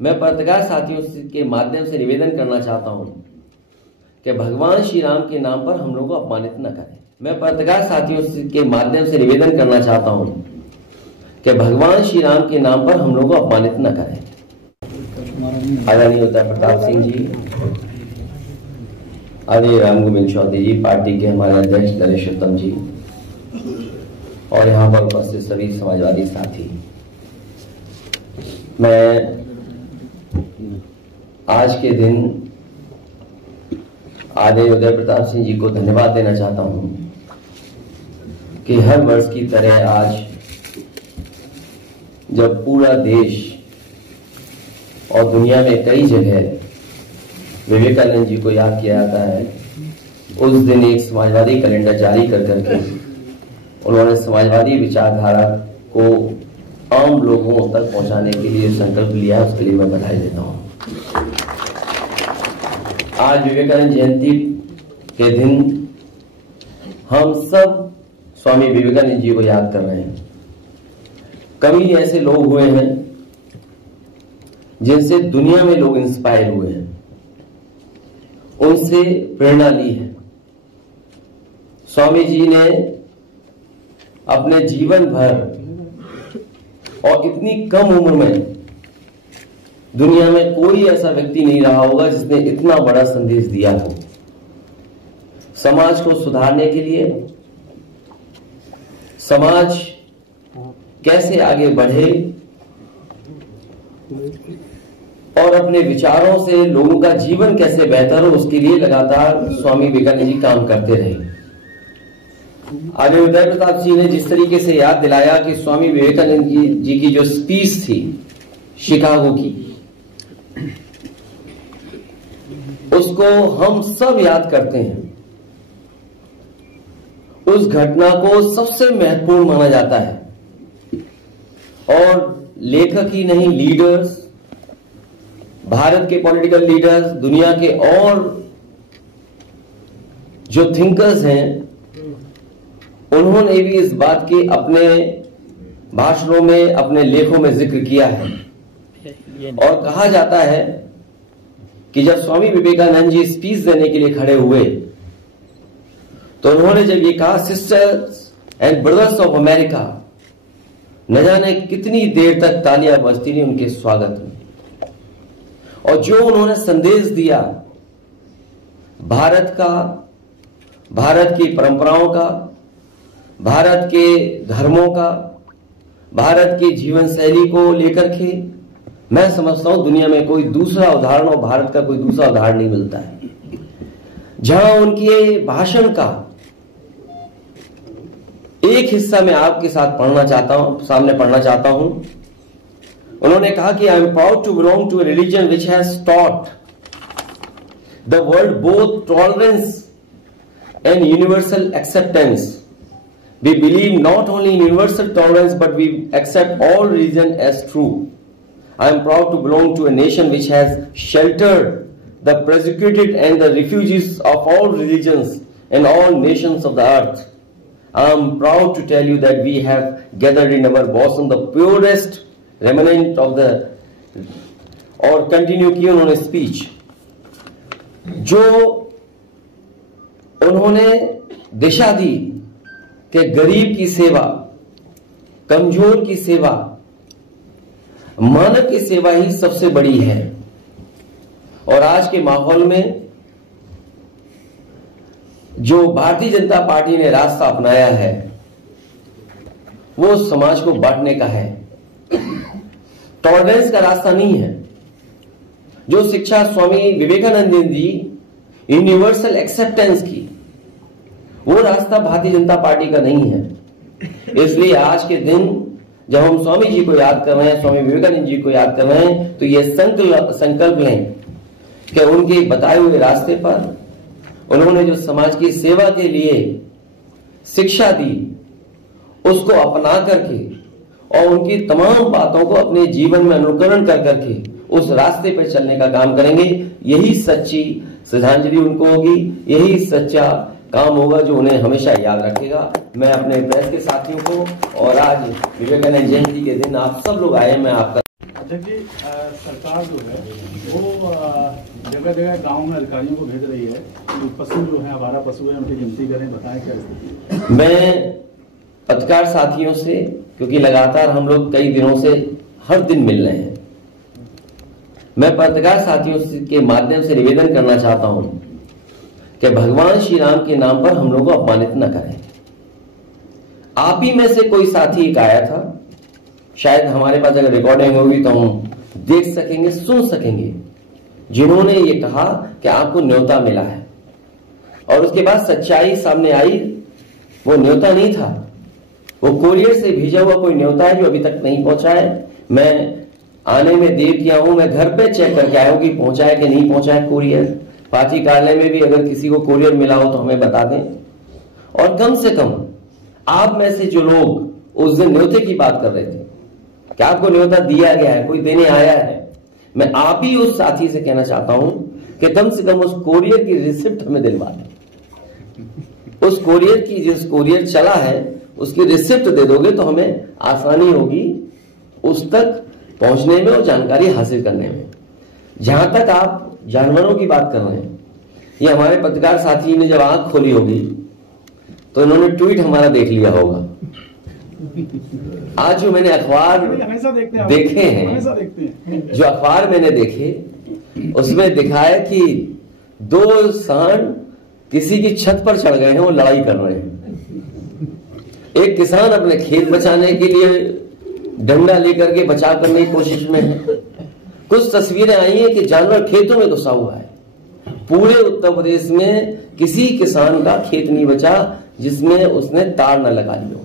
मैं पत्रकार साथियों के माध्यम से निवेदन करना चाहता हूं कि भगवान श्री राम के नाम पर हम लोगों को अपमानित न करें। मैं पत्रकार साथियों के माध्यम से निवेदन करना चाहता हूं कि भगवान श्री राम के नाम पर हम लोगों को अपमानित न करें। आदरणीय उदय प्रताप सिंह जी, आदरणीय राम गोविंद चौधरी जी, पार्टी के हमारे अध्यक्ष नरेश उत्तम जी और यहाँ पर उपस्थित सभी समाजवादी साथी, मैं आज के दिन आदरणीय उदय प्रताप सिंह जी को धन्यवाद देना चाहता हूं कि हर वर्ष की तरह आज जब पूरा देश और दुनिया में कई जगह विवेकानंद जी को याद किया जाता है, उस दिन एक समाजवादी कैलेंडर जारी कर करके उन्होंने समाजवादी विचारधारा को आम लोगों तक पहुंचाने के लिए संकल्प लिया है। उसके लिए मैं बधाई देता हूं। आज विवेकानंद जयंती के दिन हम सब स्वामी विवेकानंद जी को याद कर रहे हैं। कभी ऐसे लोग हुए हैं जिनसे दुनिया में लोग इंस्पायर हुए हैं, उनसे प्रेरणा ली है। स्वामी जी ने अपने जीवन भर और इतनी कम उम्र में दुनिया में कोई ऐसा व्यक्ति नहीं रहा होगा जिसने इतना बड़ा संदेश दिया हो। समाज को सुधारने के लिए, समाज कैसे आगे बढ़े और अपने विचारों से लोगों का जीवन कैसे बेहतर हो, उसके लिए लगातार स्वामी विवेकानंद जी काम करते रहे। आदरणीय उदय प्रताप जी ने जिस तरीके से याद दिलाया कि स्वामी विवेकानंद जी की जो स्पीच थी शिकागो की, उसको हम सब याद करते हैं। उस घटना को सबसे महत्वपूर्ण माना जाता है और लेखक ही नहीं, लीडर्स, भारत के पॉलिटिकल लीडर्स, दुनिया के और जो थिंकर्स हैं, उन्होंने भी इस बात के अपने भाषणों में, अपने लेखों में जिक्र किया है। और कहा जाता है कि जब स्वामी विवेकानंद जी स्पीच देने के लिए खड़े हुए तो उन्होंने जब ये कहा, sisters and brothers of America, न जाने कितनी देर तक तालियां बजती रही उनके स्वागत में। और जो उन्होंने संदेश दिया भारत का, भारत की परंपराओं का, भारत के धर्मों का, भारत की जीवन शैली को लेकर के, मैं समझता हूं दुनिया में कोई दूसरा उदाहरण और भारत का कोई दूसरा उदाहरण नहीं मिलता है। जहां उनके भाषण का एक हिस्सा मैं आपके साथ सामने पढ़ना चाहता हूं। उन्होंने कहा कि I am proud to belong to a religion which has taught the world both tolerance and universal acceptance. We believe not only in universal tolerance, but we accept all religion as true. I am proud to belong to a nation which has sheltered the persecuted and the refugees of all religions and all nations of the earth. I am proud to tell you that we have gathered in our bosom the purest remnant of the, और continue की उन्होंने speech, जो उन्होंने दिशा दी कि गरीब की सेवा, कमजोर की सेवा, मानव की सेवा ही सबसे बड़ी है। और आज के माहौल में जो भारतीय जनता पार्टी ने रास्ता अपनाया है वो समाज को बांटने का है, टॉलरेंस का रास्ता नहीं है। जो शिक्षा स्वामी विवेकानंद जी यूनिवर्सल एक्सेप्टेंस की, वो रास्ता भारतीय जनता पार्टी का नहीं है। इसलिए आज के दिन जब हम स्वामी जी को याद कर रहे हैं, स्वामी विवेकानंद जी को याद कर रहे हैं, तो ये संकल्प लें कि उनके बताए हुए रास्ते पर उन्होंने जो समाज की सेवा के लिए शिक्षा दी, उसको अपना करके और उनकी तमाम बातों को अपने जीवन में अनुकरण कर करके उस रास्ते पर चलने का काम करेंगे। यही सच्ची श्रद्धांजलि उनको होगी, यही सच्चा काम होगा जो उन्हें हमेशा याद रखेगा। मैं अपने प्रेस के साथियों को और आज विवेकानंद जयंती के दिन आप सब लोग आए, मैं आपका अध्यक्ष जी, सरकार जो है वो जगह जगह गांव में अधिकारियों को भेज रही है कि पशु जो है, आवारा पशु है, उनकी गिनती करें, बताएं क्या स्थिति है। मैं पत्रकार साथियों से, क्योंकि लगातार हम लोग कई दिनों से हर दिन मिल रहे हैं, मैं पत्रकार साथियों के माध्यम से निवेदन करना चाहता हूं कि भगवान श्री राम के नाम पर हम लोग को अपमानित न करें। आप ही में से कोई साथी एक आया था, शायद हमारे पास अगर रिकॉर्डिंग होगी तो हम देख सकेंगे, सुन सकेंगे, जिन्होंने ये कहा कि आपको न्योता मिला है, और उसके बाद सच्चाई सामने आई, वो न्योता नहीं था, वो कोरियर से भेजा हुआ कोई न्योता है जो अभी तक नहीं पहुंचा है। मैं आने में देर किया हूं, मैं घर पे चेक करके आया हूं कि पहुंचा है कि नहीं पहुंचा है कोरियर। पार्टी कार्यालय में भी अगर किसी को कोरियर मिला हो तो हमें बता दें। और कम से कम आप में से जो लोग उस दिन न्योते की बात कर रहे थे कि आपको न्योता दिया गया है, कोई देने आया है, मैं आप ही उस साथी से कहना चाहता हूं कि कम से कम उस कोरियर की रिसिप्ट हमें दिलवा दें। उस कोरियर की, जिस कोरियर चला है उसकी रिसिप्ट दे दोगे तो हमें आसानी होगी उस तक पहुंचने में और जानकारी हासिल करने में। जहां तक आप जानवरों की बात कर रहे हैं, ये हमारे पत्रकार साथी ने जब आंख खोली होगी तो इन्होंने ट्वीट हमारा देख लिया होगा। आज जो मैंने अखबार देखे हैं, जो अखबार मैंने देखे उसमें दिखा है कि 2 सांड किसी की छत पर चढ़ गए हैं, वो लड़ाई कर रहे हैं। एक किसान अपने खेत बचाने के लिए डंडा लेकर के बचाव करने की कोशिश में है। कुछ तस्वीरें आई हैं कि जानवर खेतों में घुसा हुआ है। पूरे उत्तर प्रदेश में किसी किसान का खेत नहीं बचा जिसमें उसने तार न लगा ली हो।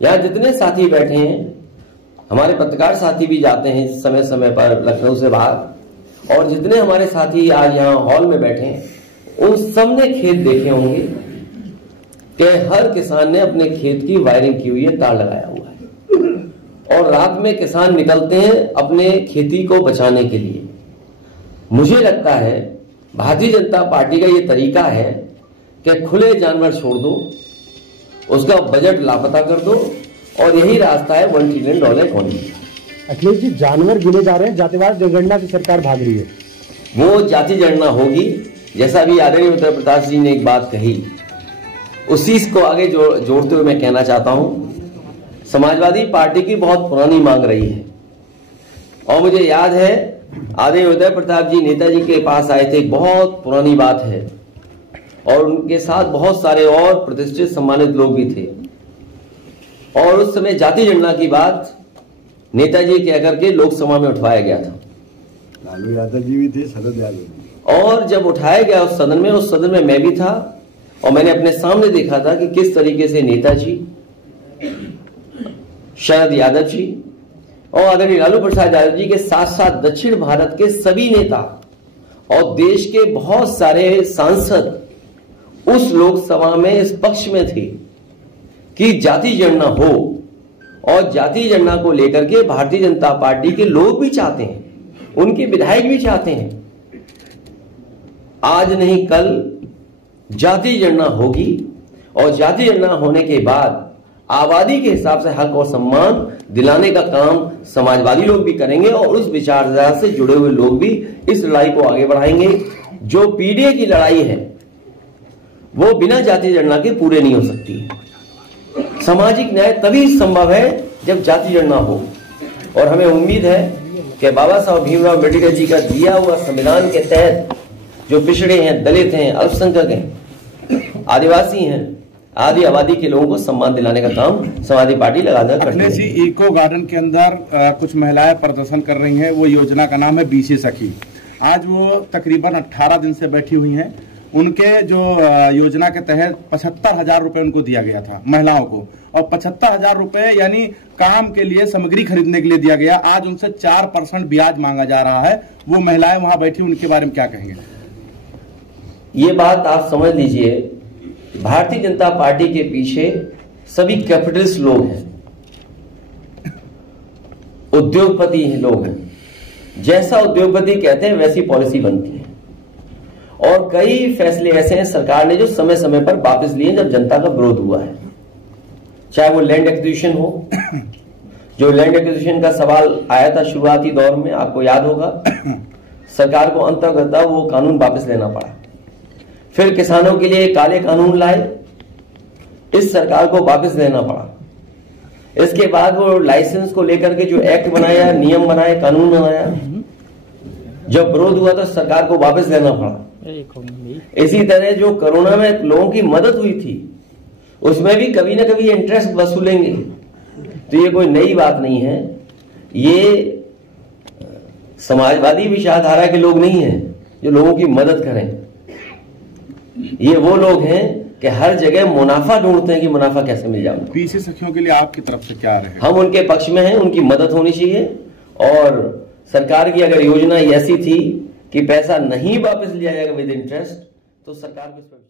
यहाँ जितने साथी बैठे हैं, हमारे पत्रकार साथी भी जाते हैं समय समय पर लखनऊ से बाहर, और जितने हमारे साथी आज यहाँ हॉल में बैठे हैं, उन सब ने खेत देखे होंगे कि हर किसान ने अपने खेत की वायरिंग की हुई है, तार लगाया हुआ है, और रात में किसान निकलते हैं अपने खेती को बचाने के लिए। मुझे लगता है भारतीय जनता पार्टी का ये तरीका है कि खुले जानवर छोड़ दो, उसका बजट लापता कर दो, और यही रास्ता है $1 ट्रिलियन इकोनॉमी। अखिलेश जी, जानवर गिने जा रहे हैं, जातिवाद जनगणना की सरकार भाग रही है। वो जाति जनगणना होगी, जैसा अभी आदरणीय उत्तर प्रकाश जी ने एक बात कही, उसी को आगे जोड़ते हुए मैं कहना चाहता हूं, समाजवादी पार्टी की बहुत पुरानी मांग रही है, और मुझे याद है आदरणीय उदय प्रताप जी नेताजी के पास आए थे, बहुत पुरानी बात है, और उनके साथ बहुत सारे और प्रतिष्ठित सम्मानित लोग भी थे, और उस समय जाति जनगणना की बात नेताजी कह करके लोकसभा में उठवाया गया था। लालू यादव जी भी थे, शरद यादव जी, और जब उठाया गया उस सदन में मैं भी था, और मैंने अपने सामने देखा था कि किस तरीके से नेताजी, शरद यादव जी और आदरणीय लालू प्रसाद यादव जी के साथ साथ दक्षिण भारत के सभी नेता और देश के बहुत सारे सांसद उस लोकसभा में इस पक्ष में थे कि जाति जनगणना हो, और जाति जनगणना को लेकर के भारतीय जनता पार्टी के लोग भी चाहते हैं, उनके विधायक भी चाहते हैं। आज नहीं कल जाति जनगणना होगी, और जाति जनगणना होने के बाद आबादी के हिसाब से हक और सम्मान दिलाने का काम समाजवादी लोग भी करेंगे, और उस विचारधारा से जुड़े हुए लोग भी इस लड़ाई को आगे बढ़ाएंगे। जो पीडीए की लड़ाई है वो बिना जाति जनगणना के पूरे नहीं हो सकती। सामाजिक न्याय तभी संभव है जब जाति जनगणना हो, और हमें उम्मीद है कि बाबा साहब भीमराव अम्बेडकर जी का दिया हुआ संविधान के तहत जो पिछड़े हैं, दलित हैं, अल्पसंख्यक हैं, आदिवासी हैं, आदि आबादी के लोगों को सम्मान दिलाने का काम समाजवादी पार्टी लगातार करती है। अखिलेश जी, इको गार्डन के अंदर कुछ महिलाएं प्रदर्शन कर रही हैं, वो योजना का नाम है बीसी सखी। आज वो तकरीबन 18 दिन से बैठी हुई हैं। उनके जो योजना के तहत 75,000 रुपए उनको दिया गया था महिलाओं को, और 75,000 रुपए यानी काम के लिए सामग्री खरीदने के लिए दिया गया। आज उनसे 4% ब्याज मांगा जा रहा है। वो महिलाएं वहां बैठी, उनके बारे में क्या कहेंगे? ये बात आप समझ लीजिए, भारतीय जनता पार्टी के पीछे सभी कैपिटलिस्ट लोग हैं, उद्योगपति लोग हैं। जैसा उद्योगपति कहते हैं वैसी पॉलिसी बनती है, और कई फैसले ऐसे हैं सरकार ने जो समय समय पर वापस लिए जब जनता का विरोध हुआ है। चाहे वो लैंड एक्विजिशन हो, जो लैंड एक्विजिशन का सवाल आया था शुरुआती दौर में, आपको याद होगा, सरकार को अंतर्गत वो कानून वापस लेना पड़ा। फिर किसानों के लिए काले कानून लाए, इस सरकार को वापस लेना पड़ा। इसके बाद वो लाइसेंस को लेकर के जो एक्ट बनाया, नियम बनाए, कानून बनाया, जब विरोध हुआ तो सरकार को वापस लेना पड़ा। इसी तरह जो कोरोना में लोगों की मदद हुई थी, उसमें भी कभी ना कभी इंटरेस्ट वसूलेंगे। तो ये कोई नई बात नहीं है। ये समाजवादी विचारधारा के लोग नहीं हैं जो लोगों की मदद करें। ये वो लोग हैं कि हर जगह मुनाफा ढूंढते हैं कि मुनाफा कैसे मिल जाए। बीसी सखियों के लिए आपकी तरफ से क्या रहेगा? हम उनके पक्ष में हैं, उनकी मदद होनी चाहिए। और सरकार की अगर योजना ऐसी थी कि पैसा नहीं वापस लिया जाएगा विद इंटरेस्ट, तो सरकार को इस पर